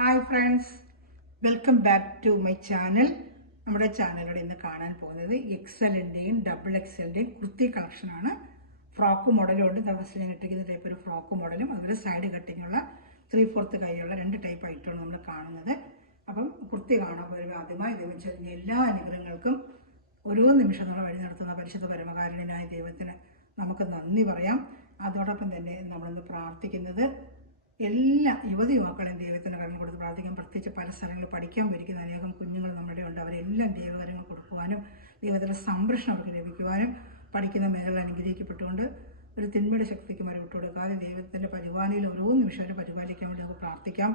Hi friends, welcome back to my channel. നമ്മുടെ ചാനലിലൂടെ ഇന്ന് കാണാൻ പോകുന്നത് എക്സലിൻ്റെയും ഡബിൾ എക്സലിൻ്റെയും കുർത്തി കളക്ഷനാണ്. ഫ്രോക്ക് മോഡലും ഉണ്ട്. ദിവസം ഞാൻ ഇട്ടിരിക്കുന്ന ടൈപ്പ് ഒരു ഫ്രോക്ക് മോഡലും അതുപോലെ സൈഡ് കട്ടിങ്ങുള്ള 3/4 കൈയുള്ള 2 ടൈപ്പ് ആയിട്ടാണ് നമ്മൾ കാണുന്നത്. അപ്പം കുർത്തി കാണാൻ വരുമ്പോൾ ആദ്യമായി നിർമ്മിച്ച എല്ലാ അനുഗ്രഹങ്ങൾക്കും ഓരോ നിമിഷം നമ്മൾ വഴി നടത്തുന്ന പരിശുദ്ധ പരമകാരുണ്യനായ ദൈവത്തിന് നമുക്ക് നന്ദി പറയാം. അതോടൊപ്പം തന്നെ നമ്മളിന്ന് പ്രാർത്ഥിക്കുന്നത് എല്ലാ യുവതി യുവാക്കളെയും ദൈവത്തിന് കടന്നു കൊടുത്ത് പ്രാർത്ഥിക്കാൻ. പ്രത്യേകിച്ച് പല സ്ഥലങ്ങളിൽ പഠിക്കാൻ പോയിരിക്കുന്ന അനേകം കുഞ്ഞുങ്ങൾ നമ്മുടെ ഉണ്ട്. അവരെല്ലാം ദൈവകാര്യങ്ങൾ കൊടുക്കുവാനും ദൈവത്തിൻ്റെ സംരക്ഷണം അവർക്ക് ലഭിക്കുവാനും പഠിക്കുന്ന മേഖല അനുഗ്രഹിക്കപ്പെട്ടുകൊണ്ട് ഒരു തിന്മയുടെ ശക്തിക്ക് മരം വിട്ടുകൊടുക്കാതെ ദൈവത്തിൻ്റെ പരിപാലനയിൽ ഓരോ നിമിഷം അവരെ പരിപാലിക്കാൻ വേണ്ടി നമുക്ക് പ്രാർത്ഥിക്കാം.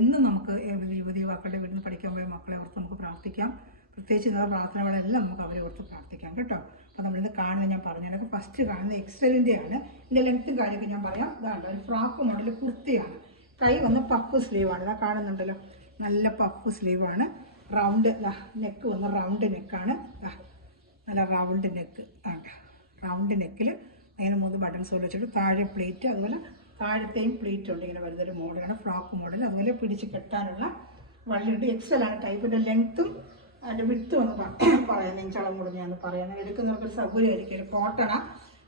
എന്നും നമുക്ക് യുവതി യുവാക്കളുടെ വീട്ടിൽ നിന്ന് പഠിക്കാൻ പോയ മക്കളെ ഓർത്ത് നമുക്ക് പ്രാർത്ഥിക്കാം. പ്രത്യേകിച്ച് ഇന്നത്തെ പ്രാർത്ഥനകളെല്ലാം നമുക്ക് അവരെ ഓർത്ത് പ്രാർത്ഥിക്കാം കേട്ടോ. അപ്പോൾ നമ്മളിന്ന് കാണുന്നത് ഞാൻ പറഞ്ഞു. എനിക്ക് ഫസ്റ്റ് കാണുന്നത് എക്സലിൻ്റെ ആണ്. ഇതിൻ്റെ ലെങ്ത്തും കാര്യമൊക്കെ ഞാൻ പറയാം. ഇതാണ് ഒരു ഫ്രോക്ക് മോഡൽ കുർത്തിയാണ്. കൈ വന്ന് പഫ് സ്ലീവാണ്. ഇതാ കാണുന്നുണ്ടല്ലോ, നല്ല പഫ് സ്ലീവാണ്. റൗണ്ട് നെക്ക് വന്ന് റൗണ്ട് നെക്കാണ്. നല്ല റൗണ്ട് നെക്ക് ആണ്. റൗണ്ട് നെക്കിൽ അതിന് 3 ബട്ടൺസ് പോലെ വെച്ചിട്ട് താഴെ പ്ലേറ്റ്, അതുപോലെ താഴത്തെയും പ്ലേറ്റ് ഉണ്ട്. ഇങ്ങനെ വരുന്നൊരു മോഡലാണ് ഫ്രോക്ക് മോഡൽ. അതുപോലെ പിടിച്ച് കെട്ടാനുള്ള വള്ളിയുണ്ട്. എക്സലാണ് ടൈപ്പിൻ്റെ. ലെങ്ത്തും അതിൻ്റെ വിട്ട് വന്ന് പറയാം. നെഞ്ചളം കൂടെ ഞാൻ പറയാം. എടുക്കുന്നവർക്ക് സൗകര്യമായിരിക്കും. കോട്ടണ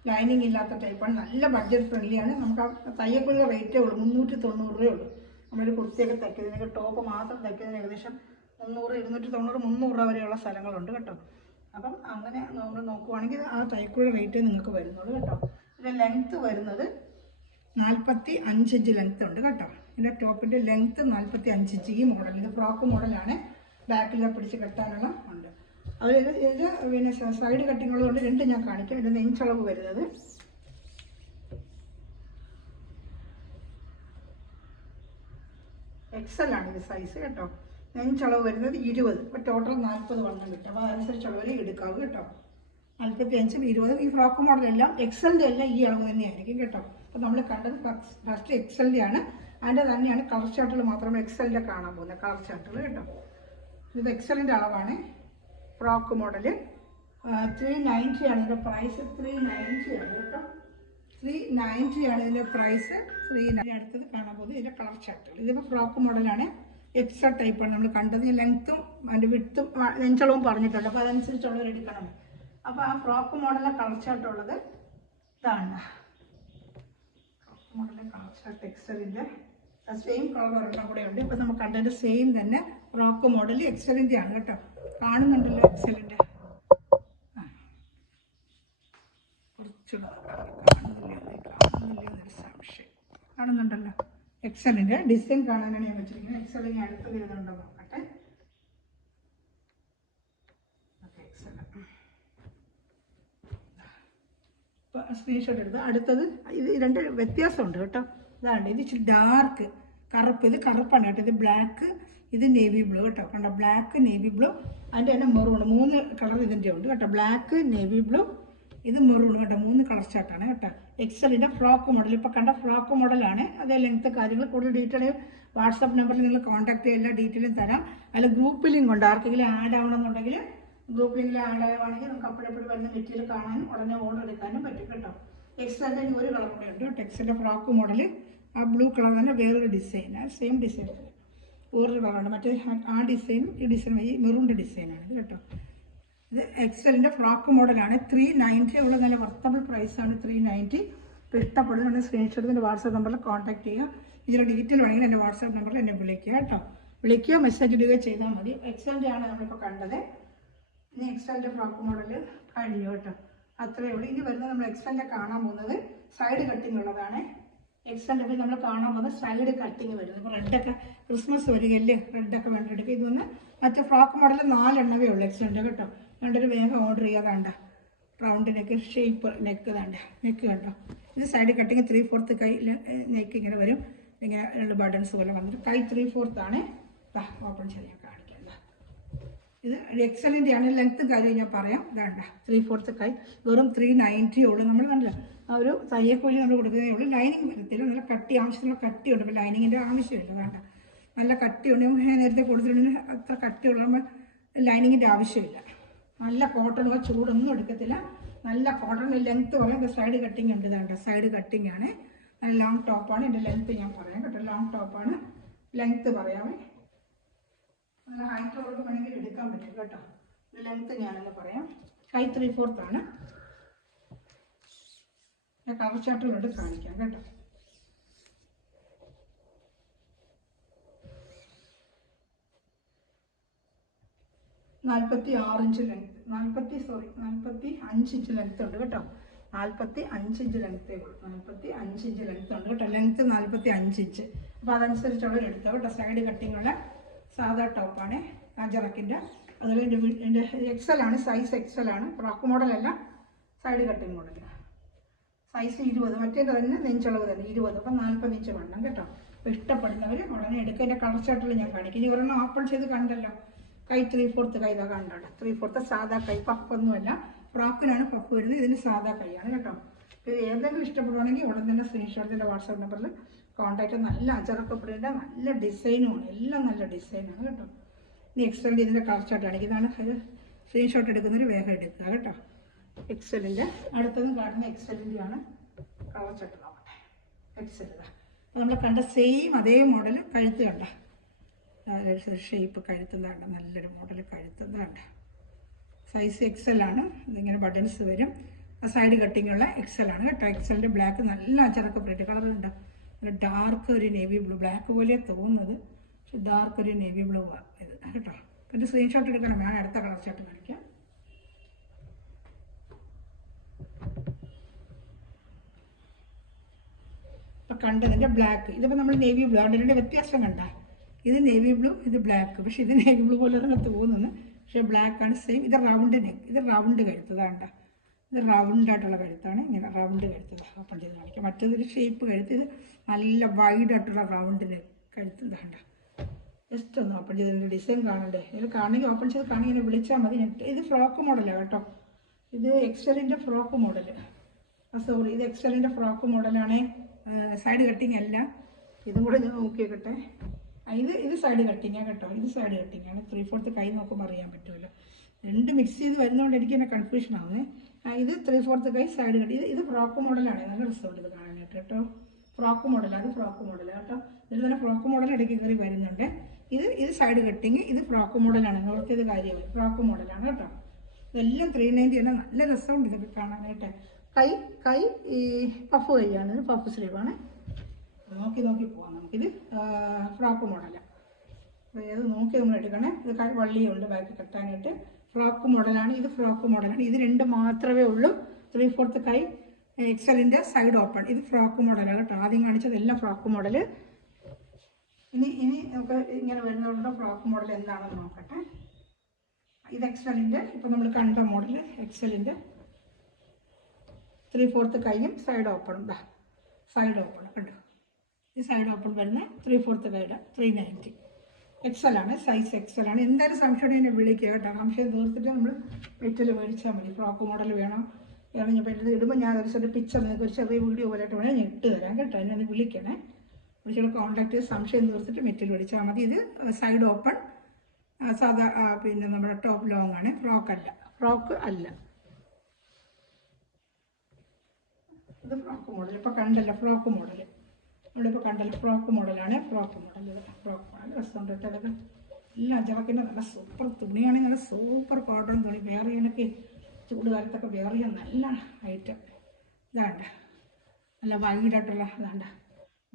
ലൈനിങ് ഇല്ലാത്ത ടൈപ്പാണ്. നല്ല ബഡ്ജറ്റ് ഫ്രണ്ട്ലിയാണ്. നമുക്ക് ആ തയ്യക്കുള്ള റേറ്റേ ഉള്ളൂ, 390 രൂപയേ ഉള്ളൂ. നമ്മളൊരു കുർത്തിയൊക്കെ തയ്ക്കുന്നതിന് ടോപ്പ് മാത്രം തയ്ക്കുന്നതിന് ഏകദേശം 300, 290, 300 രൂപ വരെയുള്ള സ്ഥലങ്ങളുണ്ട് കേട്ടോ. അപ്പം അങ്ങനെ നമ്മൾ നോക്കുവാണെങ്കിൽ ആ തയ്ക്കുള്ള റേറ്റേ നിങ്ങൾക്ക് വരുന്നുള്ളൂ കേട്ടോ. ഇതിൻ്റെ ലെങ്ത്ത് വരുന്നത് 45 ഇഞ്ച് ലെങ്ത്ത് ഉണ്ട് കേട്ടോ. ഇതിൻ്റെ ടോപ്പിൻ്റെ ലെങ്ത്ത് 45 ഇഞ്ച്. ഈ മോഡൽ ഇത് ഫ്രോക്ക് മോഡലാണ്. ബാക്കിൽ പിടിച്ച് കെട്ടാനുള്ള ഉണ്ട്. അത് ഇത് പിന്നെ സൈഡ് കട്ടിങ്ങുള്ളതുകൊണ്ട് 2 ഞാൻ കാണിക്കാം. ഇതിൻ്റെ നെഞ്ചളവ് വരുന്നത് എക്സലാണ് ഇത് സൈസ് കേട്ടോ. നെഞ്ചളവ് വരുന്നത് 20. ഇപ്പോൾ ടോട്ടൽ 40 വണ്ണം കിട്ടും. അപ്പോൾ അതനുസരിച്ചുള്ളവരെ എടുക്കാവൂ കേട്ടോ. 45, 20. ഈ ഫ്രോക്ക് മോഡലെല്ലാം എക്സലിൻ്റെ എല്ലാം ഈ അളവ് തന്നെയായിരിക്കും കേട്ടോ. അപ്പോൾ നമ്മൾ കണ്ടത് ഫസ്റ്റ് എക്സലിൻ്റെ ആണ്. അതിൻ്റെ തന്നെയാണ് കളർ ചാർട്ടുകൾ മാത്രമേ എക്സലിൻ്റെ കാണാൻ പോകുന്നത്. കളർ ചാർട്ടുകൾ കേട്ടോ. ഇത് എക്സലിൻ്റെ അളവാണ്. ഫ്രോക്ക് മോഡല് 390 ആണ് ഇതിൻ്റെ പ്രൈസ്. 390 ആണ് കേട്ടോ. 390 ആണ് ഇതിൻ്റെ പ്രൈസ്. 390. അടുത്തത് കാണാൻ പോകുന്നത് ഇതിൻ്റെ കളർ ചാർട്ടുകൾ. ഇതിപ്പോൾ ഫ്രോക്ക് മോഡലാണ്. എക്സൽ ടൈപ്പാണ് നമ്മൾ കണ്ടത്. ലെങ്ത്തും അതിൻ്റെ വിട്ടും നെഞ്ചളവും പറഞ്ഞിട്ടുണ്ട്. അപ്പോൾ അതനുസരിച്ചുള്ളവർ എടുക്കണം. അപ്പോൾ ആ ഫ്രോക്ക് മോഡലിലെ കളർ ചാർട്ടുള്ളത് ഇതാണ്. ഫ്രോക്ക് മോഡലിലെ കളർ ചാർട്ട് എക്സലിൻ്റെ സെയിം കളർ ഒരെണ്ണം കൂടെ ഉണ്ട്. ഇപ്പോൾ നമുക്ക് കണ്ടതിൻ്റെ സെയിം തന്നെ ഫ്രോക്ക് മോഡൽ എക്സലിൻ്റെ ആണ് കേട്ടോ. കാണുന്നുണ്ടല്ലോ എക്സലിൻ്റെ. കുറച്ചുകൂടെ കാണുന്നില്ല എന്നൊരു സംശയം. കാണുന്നുണ്ടല്ലോ എക്സലിൻ്റെ ഡിസൈൻ കാണാനാണ് ഞാൻ വെച്ചിരിക്കുന്നത്. എക്സലിന് അടുത്ത് വരുന്നുണ്ടോ നോക്കട്ടെ. ഓക്കെ, എക്സൽ ഇപ്പോൾ സ്ക്രീൻഷോട്ട് എടുത്ത് അടുത്തത് ഇത് 2 വ്യത്യാസമുണ്ട് കേട്ടോ. ഇതാണ് ഇത് ഇച്ചിരി ഡാർക്ക് കറുപ്പ്. ഇത് കറുപ്പാണ് കേട്ടോ. ഇത് ബ്ലാക്ക്, ഇത് നേവി ബ്ലൂ കേട്ടോ. കണ്ടോ, ബ്ലാക്ക് നേവി ബ്ലൂ. അതിൻ്റെ തന്നെ മെറൂൺ. 3 കളർ ഇതിൻ്റെ ഉണ്ട് കേട്ടോ. ബ്ലാക്ക്, നേവി ബ്ലൂ, ഇത് മെറൂൺ കേട്ടോ. 3 കളർ ചാർട്ടാണ് കേട്ടോ. എക്സലിൻ്റെ ഫ്രോക്ക് മോഡൽ. ഇപ്പോൾ കണ്ട ഫ്രോക്ക് മോഡലാണ്. അതേ ലെങ്ത്ത് കാര്യങ്ങൾ കൂടുതൽ ഡീറ്റെയിൽ വാട്സാപ്പ് നമ്പറിൽ നിങ്ങൾ കോൺടാക്ട് ചെയ്യുക. എല്ലാ ഡീറ്റെയിലും തരാം. അതിൽ ഗ്രൂപ്പ് ലിങ്ക് ഉണ്ട്. ആർക്കെങ്കിലും ആഡ് ആവണമെന്നുണ്ടെങ്കിൽ ഗ്രൂപ്പ് ലിങ്കിൽ ആഡ് ആവുകയാണെങ്കിൽ നമുക്ക് അപ്പോഴെപ്പോഴും വരുന്ന മെറ്റീരിയൽ കാണാനും ഉടനെ ഓർഡർ എടുക്കാനും പറ്റും കേട്ടോ. എക്സലിൻ്റെ ഒരു കളർ കൂടെ ഉണ്ട് കേട്ടോ. എക്സലിൻ്റെ ഫ്രോക്ക് മോഡൽ ആ ബ്ലൂ കളർ തന്നെ വേറൊരു ഡിസൈൻ. സെയിം ഡിസൈൻ വേറൊരു കളറുണ്ട്. മറ്റേ ആ ഡിസൈനും ഈ ഡിസൈൻ ഈ മെറൂണിൻ്റെ ഡിസൈനാണ് ഇത് കേട്ടോ. ഇത് എക്സലിൻ്റെ ഫ്രോക്ക് മോഡലാണ്. 390 ഉള്ള നല്ല വർത്തബിൾ പ്രൈസാണ്. 390. ഇപ്പോൾ ഇഷ്ടപ്പെടുന്നുണ്ട് സ്ക്രീൻഷോട്ടിൻ്റെ വാട്സാപ്പ് നമ്പറിൽ കോൺടാക്ട് ചെയ്യുക. ഇതിൻ്റെ ഡീറ്റെയിൽ വേണമെങ്കിൽ എൻ്റെ വാട്സാപ്പ് നമ്പറിൽ എന്നെ വിളിക്കുക കേട്ടോ. വിളിക്കുകയോ മെസ്സേജ് ഇടുകയോ ചെയ്താൽ മതി. എക്സലിൻ്റെ ആണ് നമ്മളിപ്പോൾ കണ്ടത്. ഇനി എക്സലിൻ്റെ ഫ്രോക്ക് മോഡൽ കഴിഞ്ഞു കേട്ടോ. അത്രയേ ഉള്ളൂ. ഇനി വരുന്നത് നമ്മൾ എക്സലിൻ്റെ കാണാൻ പോകുന്നത് സൈഡ് കട്ടിങ് ഉള്ളതാണ്. എക്സലിൻ്റെ പോയി നമ്മൾ കാണാൻ പോകുന്നത് സൈഡ് കട്ടിങ് വരുന്നത്. ഇപ്പോൾ റെഡൊക്കെ ക്രിസ്മസ് വരികയല്ലേ, റെഡൊക്കെ വേണ്ട എടുക്കുക. ഇതൊന്ന് മറ്റേ ഫ്രോക്ക് മോഡൽ 4 എണ്ണവേ ഉള്ളൂ എക്സലിൻ്റെ കേട്ടോ. രണ്ടൊരു വേഗം ഓർഡർ ചെയ്യാതാണ്ട. റൗണ്ട് നെക്ക് ഷേപ്പ് നെക്ക് താണ്ട നെക്ക് കണ്ടോ. ഇത് സൈഡ് കട്ടിങ് 3/4 കൈ നെക്ക് ഇങ്ങനെ വരും. ഇങ്ങനെ 2 ബട്ടൺസ് പോലെ വന്നിട്ട് കൈ 3/4 ആണ്. ഓപ്പൺ ചെയ്യാൻ കാണിക്കാം. ഇത് എക്സലിൻ്റെ ആണ്. ലെങ്ത്തും കാര്യം ഞാൻ പറയാം. ഇതാണ്ട 3/4 കൈ വെറും 390 ഉള്ളൂ. നമ്മൾ കണ്ടില്ല ആ ഒരു തയ്യക്കൂലി നമ്മൾ കൊടുക്കുന്നതേ ഉള്ളൂ. ലൈനിങ് വരത്തില്ല. നല്ല കട്ടി, ആവശ്യത്തിനുള്ള കട്ടിയുണ്ട്. അപ്പോൾ ലൈനിങ്ങിൻ്റെ ആവശ്യമില്ല. വേണ്ട, നല്ല കട്ടിയുണ്ട്. നേരത്തെ കൊടുത്തിട്ടുണ്ടെങ്കിൽ അത്ര കട്ടിയുള്ള ലൈനിങ്ങിൻ്റെ ആവശ്യമില്ല. നല്ല കോട്ടണോ ചൂടൊന്നും എടുക്കത്തില്ല. നല്ല കോട്ടൺ. ലെങ്ത്ത് പറയാം. സൈഡ് കട്ടിങ് ഉണ്ട്. ഇതാണ്ട സൈഡ് കട്ടിങ് ആണ്. നല്ല ലോങ് ടോപ്പാണ്. എൻ്റെ ലെങ്ത്ത് ഞാൻ പറയാം കേട്ടോ. ലോങ് ടോപ്പാണ്. ലെങ്ത്ത് പറയാമേ. നല്ല ഹൈറ്റ് ഉള്ളവർക്ക് വേണമെങ്കിൽ എടുക്കാൻ പറ്റും കേട്ടോ. ലെങ്ത്ത് ഞാനെന്ന് പറയാം. കൈ 3/4 ആണ്. ഞാൻ കളർ ചാർട്ടുകളോട് കാണിക്കാം കേട്ടോ. നാൽപ്പത്തി 6 ഇഞ്ച് ലെങ്ത്ത്, 45 ഇഞ്ച് ലെങ്ത്ത് ഉണ്ട് കേട്ടോ. 45 ഇഞ്ച് ലെങ്ത്തേ ഉള്ളൂ. 45 ഇഞ്ച് ലെങ്ത്ത് ഉണ്ട് കേട്ടോ. Length 45 inch. അപ്പോൾ അതനുസരിച്ചുള്ളത് എടുത്തോ കേട്ടോ. സൈഡ് കട്ടിങ്ങുള്ള സാധാ ടോപ്പാണ് അജറക്കിൻ്റെ. അതുപോലെ എൻ്റെ XL ആണ്, സൈസ് XL ആണ്. ഫ്രോക്ക് മോഡലല്ല, സൈഡ് കട്ടിങ് മോഡൽ. സൈസ് 20, മറ്റേത് തന്നെ നെഞ്ചളവ് തന്നെ 20. അപ്പം 40 ഇഞ്ച് വേണം കേട്ടോ. അപ്പോൾ ഇഷ്ടപ്പെടുന്നവർ ഉടനെ എടുക്കുക. എൻ്റെ കളർ ചാർട്ടിൽ ഞാൻ കാണിക്കും. ഇനി ഒരെണ്ണം ഓപ്പൺ ചെയ്ത് കണ്ടല്ലോ. കൈ 3/4 കൈ ഇതാ കണ്ടോ. 3/4 സാധാ കൈ, പഫൊന്നുമല്ല. ഫ്രോക്കിനാണ് പഫ് വരുന്നത്, ഇതിന് സാധാ കൈയാണ് കേട്ടോ. ഇത് ഏതെങ്കിലും ഇഷ്ടപ്പെടുവാണെങ്കിൽ ഉടൻ തന്നെ സ്ക്രീൻഷോട്ടിൻ്റെ വാട്സാപ്പ് നമ്പറിൽ കോൺടാക്റ്റ്. നല്ല അജറൊക്കെ പ്രിൻ്റ്, നല്ല ഡിസൈനുമാണ്, എല്ലാം നല്ല ഡിസൈനാണ് കേട്ടോ. ഇനി എക്സലിൻ്റെ ഇതിൻ്റെ കളർ ചാർട്ട് കാണിക്കുന്നതാണ്. അത് സ്ക്രീൻഷോട്ട് എടുക്കുന്നവർ വേഗം എടുക്കുക കേട്ടോ. എക്സലിൻ്റെ അടുത്തതും കാണുന്ന എക്സലിൻ്റെ ആണ്. കളർ ചാർട്ട് നോക്കട്ടെ. എക്സലിൻ്റെ അപ്പോൾ നമ്മൾ കണ്ട സെയിം അതേ മോഡൽ കഴുത്ത് കണ്ട ഷേപ്പ് കഴുത്തുന്നതാണ്. നല്ലൊരു മോഡൽ കഴുത്തുന്നതാണ്. സൈസ് XL ആണ്. ഇതിങ്ങനെ ബട്ടൺസ് വരും. ആ സൈഡ് കട്ടിങ്ങുള്ള XL ആണ് കേട്ടോ. എക്സലിൻ്റെ ബ്ലാക്ക് നല്ല അച്ചടക്ക പ്രിൻ്റ് കളറുണ്ട്. ഒരു ഡാർക്ക് ഒരു നേവി ബ്ലൂ, ബ്ലാക്ക് പോലെ തോന്നുന്നത്, പക്ഷെ ഡാർക്ക് ഒരു നേവി ബ്ലൂ ഇത് കേട്ടോ. പിന്നെ സ്ക്രീൻഷോട്ട് എടുക്കണം. ഞാൻ അടുത്ത കളർ ചാർട്ട് കാണിക്കാം. ഇപ്പം കണ്ടതിൻ്റെ ബ്ലാക്ക്, ഇതിപ്പോൾ നമ്മൾ നേവി ബ്ലൂ, അതിൻ്റെ വ്യത്യാസം കണ്ട. ഇത് നേവി ബ്ലൂ, ഇത് ബ്ലാക്ക്. പക്ഷേ ഇത് നേവി ബ്ലൂ പോലെ തന്നെ തോന്നുന്നു, പക്ഷേ ബ്ലാക്കാണ് സെയിം. ഇത് റൗണ്ട് നെക്ക്, ഇത് റൗണ്ട് കഴുത്തതാണ്ട. ഇത് റൗണ്ടായിട്ടുള്ള കഴുത്താണ്. ഇങ്ങനെ റൗണ്ട് കഴുത്തത് ഓപ്പൺ ചെയ്ത് കാണിക്കാം. മറ്റേതൊരു ഷേപ്പ് കഴുത്ത്, ഇത് നല്ല വൈഡായിട്ടുള്ള റൗണ്ട് നെക്ക് കഴുത്തതാണ്ട. ജസ്റ്റ് ഒന്ന് ഓപ്പൺ ചെയ്ത് ഡിസൈൻ കാണണ്ടേ. ഇത് കാണണമെങ്കിൽ ഓപ്പൺ ചെയ്ത് കാണുമെങ്കിൽ ഇങ്ങനെ വിളിച്ചാൽ മതി. ഇത് ഫ്രോക്ക് മോഡലാണ് കേട്ടോ. ഇത് എക്സലിൻ്റെ ഫ്രോക്ക് മോഡൽ. സോറി, ഇത് എക്സലിൻ്റെ ഫ്രോക്ക് മോഡലാണ്. സൈഡ് കട്ടിങ് അല്ല. ഇതും കൂടെ ഞാൻ നോക്കി വെക്കട്ടെ. ഇത് സൈഡ് കട്ടിങ്ങാണ് കേട്ടോ. ഇത് സൈഡ് കട്ടിങ്ങാണ്. 3/4 കൈ നോക്കുമ്പോൾ അറിയാൻ പറ്റുമല്ലോ. രണ്ട് മിക്സ് ചെയ്ത് വരുന്നതുകൊണ്ട് എനിക്ക് തന്നെ കൺഫ്യൂഷൻ ആവുന്നത്. ഇത് 3/4 കൈ സൈഡ് കട്ടി. ഇത് ഫ്രോക്ക് മോഡലാണ്. നല്ല റിസൾട്ട് ഇത് കാണാനായിട്ട് കേട്ടോ. ഫ്രോക്ക് മോഡലാണ്. അത് ഫ്രോക്ക് മോഡലാണ് കേട്ടോ. ഇതിൽ തന്നെ ഫ്രോക്ക് മോഡൽ ഇടയ്ക്ക് കയറി വരുന്നുണ്ട്. ഇത് സൈഡ് കട്ടിങ്, ഇത് ഫ്രോക്ക് മോഡലാണ്. നോക്കിയത് കാര്യമായി ഫ്രോക്ക് മോഡലാണ് കേട്ടോ. ഇതെല്ലാം 390 ആണ്. നല്ല രസമുണ്ട് ഇതൊക്കെ കാണാനായിട്ട്. കൈ ഈ പഫ് കൈയാണ്. ഇത് പഫ് സ്ലീവാണ്. നോക്കി പോകാം നമുക്കിത്. ഫ്രോക്ക് മോഡലാണ്. അപ്പോൾ ഏത് നോക്കി നമ്മൾ എടുക്കണേ. ഇത് വള്ളിയുണ്ട് ബാക്കി കെട്ടാനായിട്ട്. ഫ്രോക്ക് മോഡലാണ്. ഇത് ഫ്രോക്ക് മോഡലാണ്. ഇത് രണ്ട് മാത്രമേ ഉള്ളൂ. 3/4 കൈ എക്സലിൻ്റെ സൈഡ് ഓപ്പൺ. ഇത് ഫ്രോക്ക് മോഡലാണ് കേട്ടോ. ആദ്യം കാണിച്ചതെല്ലാം ഫ്രോക്ക് മോഡൽ. ഇനി നമുക്ക് ഇങ്ങനെ വരുന്നതുകൊണ്ട് ഫ്രോക്ക് മോഡൽ എന്താണെന്ന് നോക്കട്ടെ. ഇത് എക്സലിൻ്റെ ഇപ്പോൾ നമ്മൾ കണ്ട മോഡൽ എക്സലിൻ്റെ 3/4 കൈയും സൈഡ് ഓപ്പൺ ഉണ്ട്. സൈഡ് ഓപ്പൺ കണ്ടോ. ഈ സൈഡ് ഓപ്പൺ വരുന്ന 3/4 കൈയുടെ 390. XL ആണ്. സൈസ് XL ആണ്. എന്തായാലും സംശയം എന്നെ വിളിക്കുക കേട്ടോ. സംശയം തീർത്തിട്ട് നമ്മൾ മെറ്റൽ മേടിച്ചാൽ മതി. ഫ്രോക്ക് മോഡൽ വേണം ഞാൻ പെട്ടെന്ന് ഇടുമ്പോൾ ഞാൻ ഒരു പിക്ചർ നിങ്ങൾക്ക് ഒരു ചെറിയ വീഡിയോ പോലെയായിട്ട് വേണേൽ ഞാൻ ഇട്ട് തരാം കേട്ടോ. എന്നെ ഒന്ന് വിളിക്കണേ. വിളിച്ചുള്ള കോൺടാക്ട് ചെയ്ത് സംശയം തീർത്തിട്ട് മെറ്റൽ മേടിച്ചാൽ മതി. ഇത് സൈഡ് ഓപ്പൺ സാധാ പിന്നെ നമ്മുടെ ടോപ്പ് ലോങ് ആണ്. ഫ്രോക്ക് അല്ല. ഇത് ഫ്രോക്ക് മോഡൽ. ഇപ്പോൾ കണ്ടല്ലോ ഫ്രോക്ക് മോഡൽ. നമ്മളിപ്പോൾ കണ്ടല്ലോ ഫ്രോക്ക് മോഡലാണ്. ഫ്രോക്ക് മോഡൽ രസമുണ്ട് കേട്ടോ. അതൊക്കെ എല്ലാം അജറക്കിൻ്റെ നല്ല സൂപ്പർ തുണിയാണെങ്കിൽ നല്ല സൂപ്പർ കോട്ടൺ തുണി. വേറെ എനിക്ക് ചൂടുകാലത്തൊക്കെ വേറെ നല്ല ഐറ്റം. ഇതാണ്ട നല്ല വൈഡായിട്ടുള്ള ഇതാണ്ട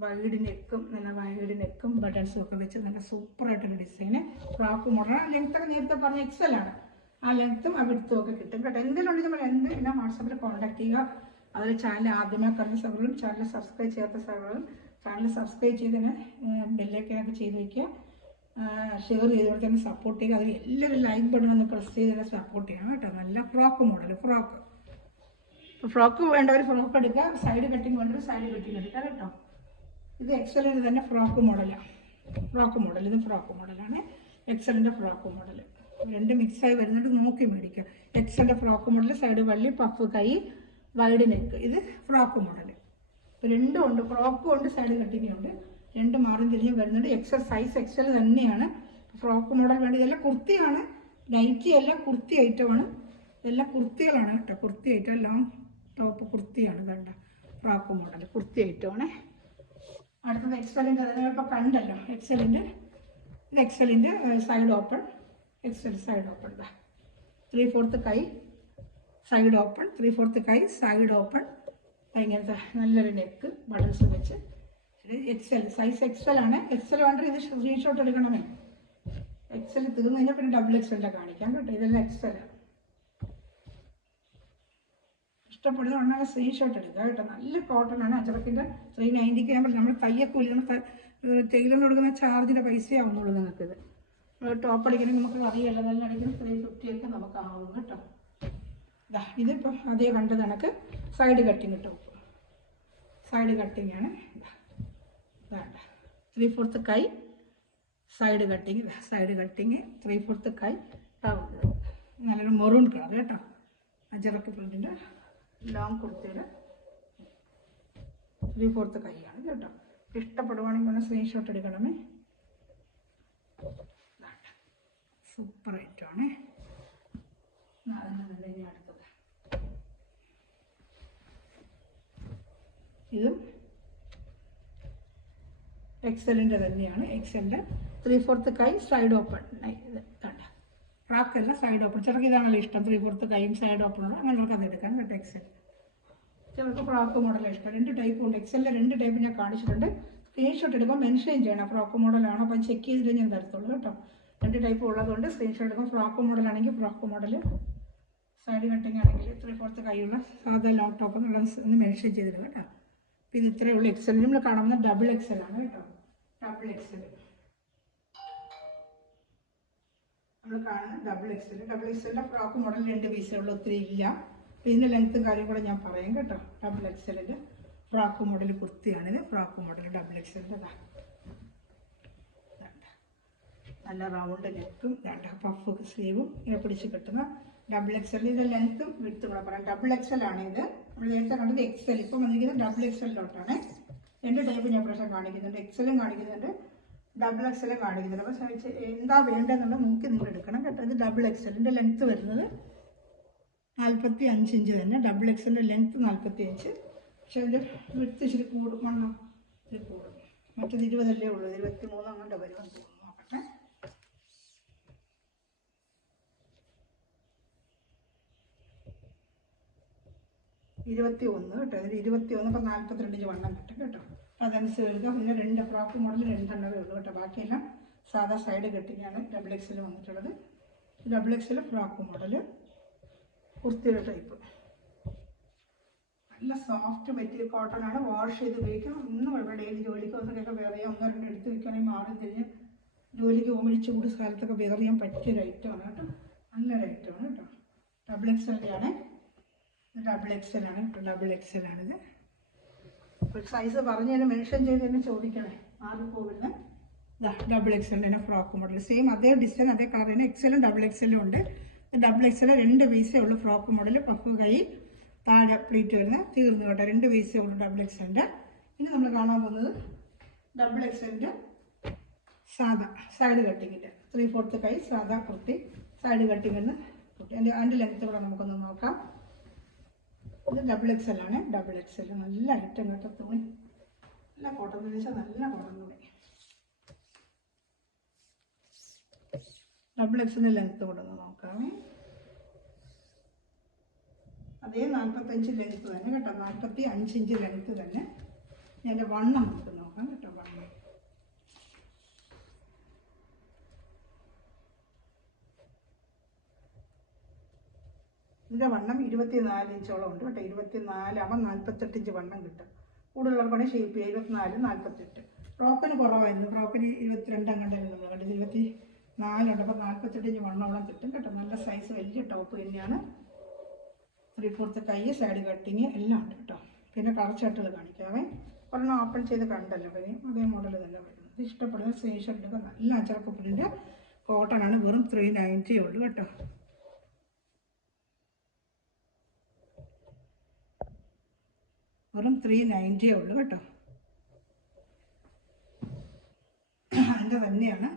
വൈഡ് നെക്കും, നല്ല വൈഡ് നെക്കും ബട്ടൺസും ഒക്കെ വെച്ച് നല്ല സൂപ്പറായിട്ടുള്ള ഡിസൈന്. ഫ്രോക്ക് മോഡലാണ്. ലെങ്ത്തൊക്കെ നേരത്തെ പറഞ്ഞ XL ആണ്. ആ ലെങ്ത്തും ആ വിടുത്തും ഒക്കെ കിട്ടും കേട്ടോ. എന്തെങ്കിലും ഉണ്ടെങ്കിൽ നമ്മൾ പിന്നെ വാട്സാപ്പിൽ കോൺടാക്ട് ചെയ്യുക. അതിൽ ചാനൽ ആദ്യമേ കാണുന്ന സഹോദരനും ചാനൽ സബ്സ്ക്രൈബ് ചെയ്യാത്ത സഹോദരനും ചാനൽ സബ്സ്ക്രൈബ് ചെയ്തതിന് ബെല്ലൈക്കനൊക്കെ ചെയ്ത് വയ്ക്കുക. ഷെയർ ചെയ്തുകൊണ്ട് തന്നെ സപ്പോർട്ട് ചെയ്യുക. അതിൽ എല്ലാവരും ലൈക്ക് ബട്ടൺ ഒന്ന് പ്രസ് ചെയ്ത് തന്നെ സപ്പോർട്ട് ചെയ്യണം കേട്ടോ. നല്ല ഫ്രോക്ക് മോഡൽ. ഫ്രോക്ക് വേണ്ടവർ ഫ്രോക്ക് എടുക്കുക. സൈഡ് കട്ടിങ് വേണ്ടവർ സൈഡ് കട്ടിങ് എടുക്കുക കേട്ടോ. ഇത് എക്സലിൻ്റെ തന്നെ ഫ്രോക്ക് മോഡലാണ്. ഇത് ഫ്രോക്ക് മോഡലാണ്. എക്സലിൻ്റെ ഫ്രോക്ക് മോഡൽ. രണ്ട് മിക്സായി വരുന്നുണ്ട്. നോക്കി മേടിക്കുക. എക്സലിൻ്റെ ഫ്രോക്ക് മോഡൽ. സൈഡ് വള്ളി, പഫ് കൈ, വൈഡ് നെക്ക്. ഇത് ഫ്രോക്ക് മോഡൽ. ഇപ്പോൾ രണ്ടും ഉണ്ട്. ഫ്രോക്കും ഉണ്ട്, സൈഡ് കട്ടിങ്ങും ഉണ്ട്. രണ്ട് മാറി തിരിഞ്ഞ് വരുന്നുണ്ട്. സൈസ് XL തന്നെയാണ്. ഫ്രോക്ക് മോഡൽ വേണ്ടി. ഇതെല്ലാം കുർത്തിയാണ്. നൈറ്റി എല്ലാം കുർത്തി ഐറ്റമാണ്. ഇതെല്ലാം കുർത്തികളാണ് കേട്ടോ. കുർത്തി ഐറ്റം ലോങ് ടോപ്പ് കുർത്തിയാണ്. ഇതണ്ട ഫ്രോക്ക് മോഡൽ കുർത്തി ഐറ്റമാണ്. അടുത്തത് എക്സലിൻ്റെ ഇപ്പോൾ കണ്ടല്ലോ എക്സലിൻ്റെ. ഇത് എക്സലിൻ്റെ side open. XL side open. 3/4 കൈ സൈഡ് ഓപ്പൺ. 3/4 കൈ സൈഡ് ഓപ്പൺ. ഇങ്ങനത്തെ നല്ലൊരു നെക്ക് ബട്ടൺസ് വെച്ച്. എക്സൽ സൈസ് എക്സൽ ആണ്. എക്സൽ വേണ്ടത് ഇത് സ്ക്രീൻഷോട്ട് എടുക്കണമേ. എക്സൽ തീർന്നു കഴിഞ്ഞാൽ പിന്നെ ഡബിൾ എക്സലിൻ്റെ കാണിക്കാം കേട്ടോ. ഇതെല്ലാം എക്സലാണ്. ഇഷ്ടപ്പെടുന്ന ഉണ്ടെങ്കിൽ സ്ക്രീൻഷോട്ട് എടുക്കുക കേട്ടോ. നല്ല കോട്ടൺ ആണ്. അജറക്കിൻ്റെ 390 ഞാൻ പറഞ്ഞു. നമ്മൾ തയ്യക്കൂലി നമ്മൾ ടൈലറിന് കൊടുക്കുന്ന ചാർജിൻ്റെ പൈസ ആവുന്നുള്ളൂ നിങ്ങൾക്കിത്. ടോപ്പ് അടിക്കണമെങ്കിൽ നമുക്ക് അറിയാമല്ലോ. നല്ല അടിക്കുന്ന 350 ഒക്കെ നമുക്ക് ആവും കേട്ടോ. ഇതിപ്പോൾ അതേ കണ്ടത് കണക്ക് side cutting top. Side cutting ആണ്. 3/4 കൈ സൈഡ് കട്ടിങ്. സൈഡ് കട്ടിങ് 3/4 കൈ. നല്ലൊരു മെറൂൺ കളർ കേട്ടോ. അജറക്ക് പ്രിൻറ്റിൻ്റെ ലോങ് കുർത്തിയുടെ 3/4 കൈയാണ് കേട്ടോ. ഇഷ്ടപ്പെടുവാണെങ്കിൽ ഒന്ന് സ്ക്രീൻഷോട്ട് എടുക്കണമേ. സൂപ്പർ ഐറ്റമാണ്. ഇനി അടുത്തത് ഇതും എക്സലിൻ്റെ തന്നെയാണ്. എക്സലിൻ്റെ 3/4 കൈ സൈഡ് ഓപ്പൺ. ഇത് കണ്ട ഫ്രാക്കല്ല സൈഡ് ഓപ്പൺ. ചിലർക്ക് ഇതാണല്ലോ ഇഷ്ടം. 3/4 കൈയും സൈഡ് ഓപ്പണുള്ള അങ്ങനെയൊക്കെ അത് എടുക്കാം കേട്ടോ. എക്സൽ ചിലർക്ക് ഫ്രോക്ക് മോഡലാണ് ഇഷ്ടം. 2 ടൈപ്പ് ഉണ്ട്. എക്സലിൻ്റെ 2 ടൈപ്പ് ഞാൻ കാണിച്ചിട്ടുണ്ട്. സ്ക്രീൻഷോട്ട് എടുക്കുമ്പോൾ മെൻഷൻ ചെയ്യണം ഫ്രോക്ക് മോഡലാണോ. അപ്പം ചെക്ക് ചെയ്തിട്ട് ഞാൻ തരത്തുള്ളൂ കേട്ടോ. 2 ടൈപ്പ് ഉള്ളതുകൊണ്ട് സ്ക്രീൻഷോട്ട് എടുക്കും. ഫ്രോക്ക് മോഡലാണെങ്കിൽ ഫ്രോക്ക് മോഡൽ, സൈഡ് കട്ടിങ് ആണെങ്കിൽ 3/4 കൈയുള്ള സാധാ ലോങ് ടോപ്പ് എന്നുള്ള ഒന്ന് മെൻഷൻ ചെയ്തിടുക കേട്ടോ. അപ്പോൾ ഇത് ഇത്രയേ ഉള്ളൂ. എക്സൽ നമ്മൾ കാണുന്ന ഡബിൾ എക്സൽ ആണ് കേട്ടോ. ഡബിൾ എക്സൽ നമ്മൾ കാണുന്ന ഡബിൾ എക്സൽ. ഡബിൾ എക്സലിൻ്റെ ഫ്രോക്ക് മോഡൽ 2 പീസേ ഉള്ളൂ, ഒത്തിരി ഇല്ല. അപ്പോൾ ഇതിൻ്റെ ലെങ്ത്തും കാര്യം കൂടെ ഞാൻ പറയാം കേട്ടോ. ഡബിൾ എക്സലിൻ്റെ ഫ്രോക്ക് മോഡൽ കുർത്തിയാണിത്. ഫ്രോക്ക് മോഡൽ ഡബിൾ എക്സലിൻ്റെ നല്ല റൗണ്ട് നെക്കും പഫ് സ്ലീവും പിടിച്ച് കിട്ടുന്ന ഡബിൾ എക്സൽ. ഇതിൻ്റെ ലെങ്ത്തും വിടുത്തും കൂടെ പറയാം. ഡബിൾ എക്സൽ ആണ് ഇത്. നമ്മൾ നേരത്തെ കണ്ടത് എക്സൽ. ഇപ്പോൾ വന്നിരിക്കുന്നത് ഡബിൾ എക്സലിലോട്ടാണ്. 2 ടൈപ്പ് ഞാൻ പ്രാവശ്യം കാണിക്കുന്നുണ്ട്. എക്സലും കാണിക്കുന്നുണ്ട്, ഡബിൾ എക്സലും കാണിക്കുന്നുണ്ട്. അപ്പോൾ എന്താ വേണ്ടതെന്നുള്ളത് നോക്കി നിങ്ങൾ എടുക്കണം കേട്ടോ. ഇത് ഡബിൾ എക്സലിൻ്റെ ലെങ്ത്ത് വരുന്നത് 45 ഇഞ്ച് തന്നെ. ഡബിൾ എക്സലിൻ്റെ ലെങ്ത്ത് 45. പക്ഷെ അതിൻ്റെ വിടുത്ത് ഇച്ചിരി കൂടും. വണ്ണം ഇച്ചിരി കൂടും. മറ്റേത് 20 ഉള്ളൂ. 23 അങ്ങോട്ട് വരുമെന്ന് തോന്നുന്നു. നോക്കട്ടെ. ഇരുപത്തി 21 കേട്ടോ. അതിൽ 21 ഇപ്പോൾ 42 ഇഞ്ച് വണ്ണം കിട്ടും കേട്ടോ. അതനുസരിച്ച് പിന്നെ 2 ഫ്രോക്ക് മോഡൽ 2 എണ്ണമേ ഉള്ളൂ കേട്ടോ. ബാക്കിയെല്ലാം സാധാ സൈഡ് കട്ടിങ്ങാണ് ഡബിൾ എക്സിൽ വന്നിട്ടുള്ളത്. ഡബിൾ എക്സിൽ ഫ്രോക്ക് മോഡൽ കുർത്തിയുടെ ടൈപ്പ്. നല്ല സോഫ്റ്റ് മെറ്റീരിയൽ കോട്ടൺ ആണ്. വാഷ് ചെയ്ത് ഉപയോഗിക്കാം. ഒന്നും ഇവിടെ ഡെയിലി ജോലിക്ക് ദിവസമൊക്കെ വെയർ ചെയ്യാം. 1-2 എടുത്ത് വയ്ക്കുകയാണെങ്കിൽ മാറി തിരിഞ്ഞ് ജോലിക്ക് പോകുമ്പോൾ ചൂട് സ്ഥലത്തൊക്കെ വെയർ ചെയ്യാൻ പറ്റിയൊരു ഐറ്റമാണ് കേട്ടോ. നല്ലൊരു ഐറ്റമാണ് കേട്ടോ. ഡബിൾ എക്സലിൻ്റെയാണ്. ഡബിൾ എക്സലാണ് കേട്ടോ. ഡബിൾ എക്സലാണിത്. സൈസ് പറഞ്ഞു തന്നെ മെൻഷൻ ചെയ്ത് തന്നെ ചോദിക്കണേ, ആദ്യം പോകുന്നത്. ഡബിൾ എക്സലിൻ്റെ തന്നെ ഫ്രോക്ക് മോഡൽ സെയിം അതേ ഡിസൈൻ അതേ കളർ തന്നെ. എക്സലും ഡബിൾ എക്സലും ഉണ്ട്. ഡബിൾ എക്സൽ 2 പീസേ ഉള്ളൂ. ഫ്രോക്ക് മോഡൽ പഫ് കൈ താഴെ പ്ലീറ്റ് വരുന്ന തീർന്നു കേട്ടോ. 2 പീസേ ഉള്ളൂ ഡബിൾ എക്സലിൻ്റെ. ഇനി നമ്മൾ കാണാൻ പോകുന്നത് ഡബിൾ എക്സലിൻ്റെ സാധാ സൈഡ് കട്ടിങ്ങിൻ്റെ 3/4 കൈ സാധാ കുർത്തി സൈഡ് കട്ടിങ് എന്ന് കുർത്തി. അതിൻ്റെ ലെങ്ത്ത് കൂടെ നമുക്കൊന്ന് നോക്കാം. ഇത് ഡബിൾ എക്സൽ ആണ്. ഡബിൾ എക്സൽ നല്ല ഐറ്റം കേട്ടോ. തുണി നല്ല കോട്ടൺ തുണി, നല്ല കോട്ടൺ തുണി. ഡബിൾ എക്സലിൻ്റെ ലെങ്ത്ത് കൂടെ ഒന്ന് നോക്കാമേ. അതേ 45 ലെങ്ത്ത് തന്നെ കേട്ടോ. 45 ഇഞ്ച് ലെങ്ത്ത് തന്നെ. എൻ്റെ വണ്ണം നമുക്ക് നോക്കാം കേട്ടോ. വണ്ണം ഇതിൻ്റെ വണ്ണം 24 ഇഞ്ചോളം ഉണ്ട് കേട്ടോ. 24 ആവാൻ 48 ഇഞ്ച് വണ്ണം കിട്ടും. കൂടുതലുള്ളവർക്കാണെങ്കിൽ ഷേപ്പ് ചെയ്യുക. 24, 48. ഫ്രോക്കിന് കുറവായിരുന്നു. ഫ്രോക്കിന് 22 അങ്ങോട്ട് വരുന്നത് കണ്ടത്. 24 ഉണ്ട്. അപ്പോൾ 48 ഇഞ്ച് വണ്ണോളം കിട്ടും കേട്ടോ. നല്ല സൈസ് വലിയ ടോപ്പ് തന്നെയാണ്. 3/4 കൈ സൈഡ് കട്ടിങ് എല്ലാം ഉണ്ട് കേട്ടോ. പിന്നെ കളർച്ചട്ടുകൾ കാണിക്കാവേ. ഒരെണ്ണം ഓപ്പൺ ചെയ്ത് കണ്ടല്ലോ. പിന്നെ അതേ മോഡൽ തന്നെ വരുന്നത്. ഇത് ഇഷ്ടപ്പെടുന്ന സ്ക്രീൻഷോട്ട് എടുക്കുക. നല്ല അച്ചടക്ക പ്രിൻ്റ് കോട്ടൺ ആണ്. വെറും 390 ഉള്ളൂ കേട്ടോ. വെറും 390 ഉള്ളൂ കേട്ടോ. അതിൻ്റെ തന്നെയാണ്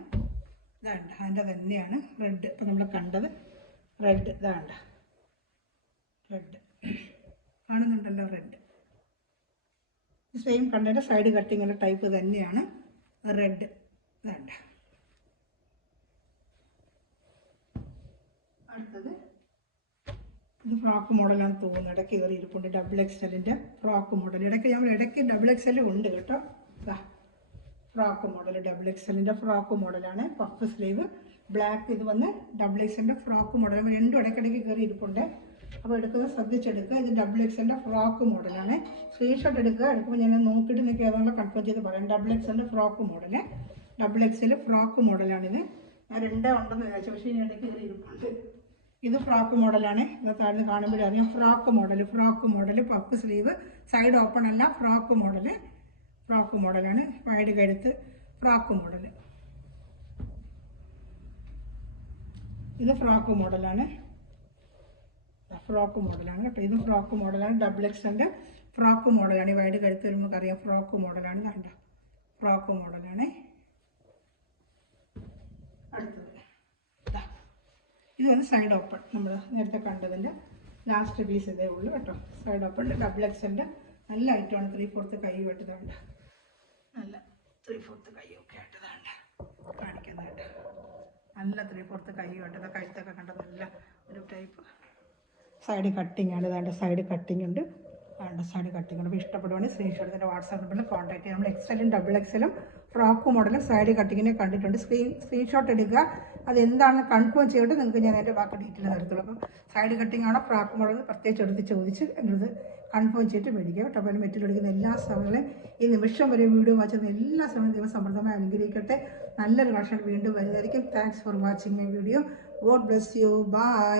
ഇതാണ്ട. അതിൻ്റെ തന്നെയാണ് റെഡ്. ഇപ്പം നമ്മൾ കണ്ടത് റെഡ്. ഇതാണ്ട റെഡ് കാണുന്നുണ്ടല്ലോ. റെഡ് സെയിം കണ്ടതിൻ്റെ സൈഡ് കട്ടിങ്ങിൻ്റെ ടൈപ്പ് തന്നെയാണ്. റെഡ് വേണ്ട. അടുത്തത് ഇത് ഫ്രോക്ക് മോഡലാണ് തോന്നുന്നത്. ഇടയ്ക്ക് കയറി ഇരിപ്പുണ്ട്. ഡബിൾ എക്സലിൻ്റെ ഫ്രോക്ക് മോഡൽ. ഇടയ്ക്ക് ഡബിൾ എക്സൽ ഉണ്ട് കേട്ടോ. ഫ്രോക്ക് മോഡൽ ഡബിൾ എക്സലിൻ്റെ ഫ്രോക്ക് മോഡലാണ്. Puff sleeve black. ഇത് വന്ന് ഡബിൾ എക്സലിൻ്റെ ഫ്രോക്ക് മോഡൽ. രണ്ടും ഇടയ്ക്കിടയ്ക്ക് കയറി ഇരിപ്പുണ്ട്. അപ്പോൾ എടുക്കുന്നത് ശ്രദ്ധിച്ചെടുക്കുക. ഇത് ഡബിൾ എക്സലിൻ്റെ ഫ്രോക്ക് മോഡലാണ്. സ്ക്രീൻഷോട്ട് എടുക്കുമ്പോൾ ഞാൻ നോക്കിയിട്ട് നിങ്ങൾക്ക് ഏതാണ്ട് കൺഫേം ചെയ്ത് പറയാം. ഡബിൾ എക്സലിൻ്റെ frock model. Double XL frock മോഡലാണിത്. ഞാൻ രണ്ടേ ഉണ്ടെന്ന് വിചാരിച്ചു, പക്ഷേ ഇതിന് ഇടയ്ക്ക് കയറി ഇരിപ്പുണ്ട്. ഇത് ഫ്രോക്ക് മോഡലാണ്. ഇത് താഴ്ന്ന് കാണുമ്പോഴേ അറിയാം. Frock model puff sleeve side open അല്ല. ഫ്രോക്ക് മോഡലാണ്. വൈഡ് കഴുത്ത് ഫ്രോക്ക് മോഡൽ. ഇത് ഫ്രോക്ക് മോഡലാണ് കേട്ടോ. ഇത് ഫ്രോക്ക് മോഡലാണ്. ഡബിൾ എക്സലിൻ്റെ ഫ്രോക്ക് മോഡലാണ്. വൈഡ് കഴുത്ത് വരുമ്പോൾ അറിയാം ഫ്രോക്ക് മോഡലാണ്. കണ്ട ഫ്രോക്ക് മോഡലാണ്. അടുത്തത് ഇത് വന്ന് സൈഡ് ഓപ്പൺ. നമ്മൾ നേരത്തെ കണ്ടതിൻ്റെ ലാസ്റ്റ് പീസ് ഇതേ ഉള്ളൂ കേട്ടോ. സൈഡ് ഓപ്പൺ ഡബിൾ എക്സലിൻ്റെ നല്ല ഐറ്റമാണ്. 3/4 കൈ വെട്ടതുണ്ട്. നല്ല 3/4 കൈയൊക്കെ ആയിട്ടതാണ് കാണിക്കുന്നുണ്ട്. നല്ല 3/4 കൈ വെട്ടത്. കഴുത്തൊക്കെ കണ്ട നല്ല ഒരു ടൈപ്പ് സൈഡ് കട്ടിങ് ആണ്. ഇതാണ്ട് സൈഡ് കട്ടിങ് ഉണ്ട്. സൈഡ് കട്ടിങ് ഉണ്ട്. അപ്പോൾ ഇഷ്ടപ്പെടുവാണെങ്കിൽ സ്ക്രീൻഷോട്ട് തന്നെ വാട്സാപ്പ് നമ്പറിൽ കോൺടാക്ട് ചെയ്യാം. നമ്മൾ എക്സലും ഡബിൾ എക്സലും ഫ്രോക്ക് മോഡലും സൈഡ് കട്ടിങ്ങിനെ കണ്ടിട്ടുണ്ട്. സ്ക്രീൻഷോട്ട് എടുക്കുക. അതെന്താണെന്ന് കൺഫേം ചെയ്തിട്ട് നിങ്ങൾക്ക് ഞാൻ എൻ്റെ ബാക്കി ഡീറ്റെയിൽ തരത്തുള്ളൂ. അപ്പം സൈഡ് കട്ടിങ് ആണോ ഫ്രോക്ക് മോഡൽ പ്രത്യേകിച്ച് എടുത്ത് ചോദിച്ച് എന്നത് കൺഫേം ചെയ്തിട്ട് മേടിക്കുക കേട്ടോ. അപ്പോൾ മെറ്റീരിയൽ എടുക്കുന്ന എല്ലാ സമയങ്ങളും ഈ നിമിഷം വരെ വീഡിയോ വായിച്ചുന്ന എല്ലാ സമയവും ദൈവം സമൃദ്ധമായി അനുഗ്രഹിക്കട്ടെ. നല്ലൊരു കളക്ഷൻ വീണ്ടും വരുന്നതായിരിക്കും. Thanks for watching my video. God bless you. By.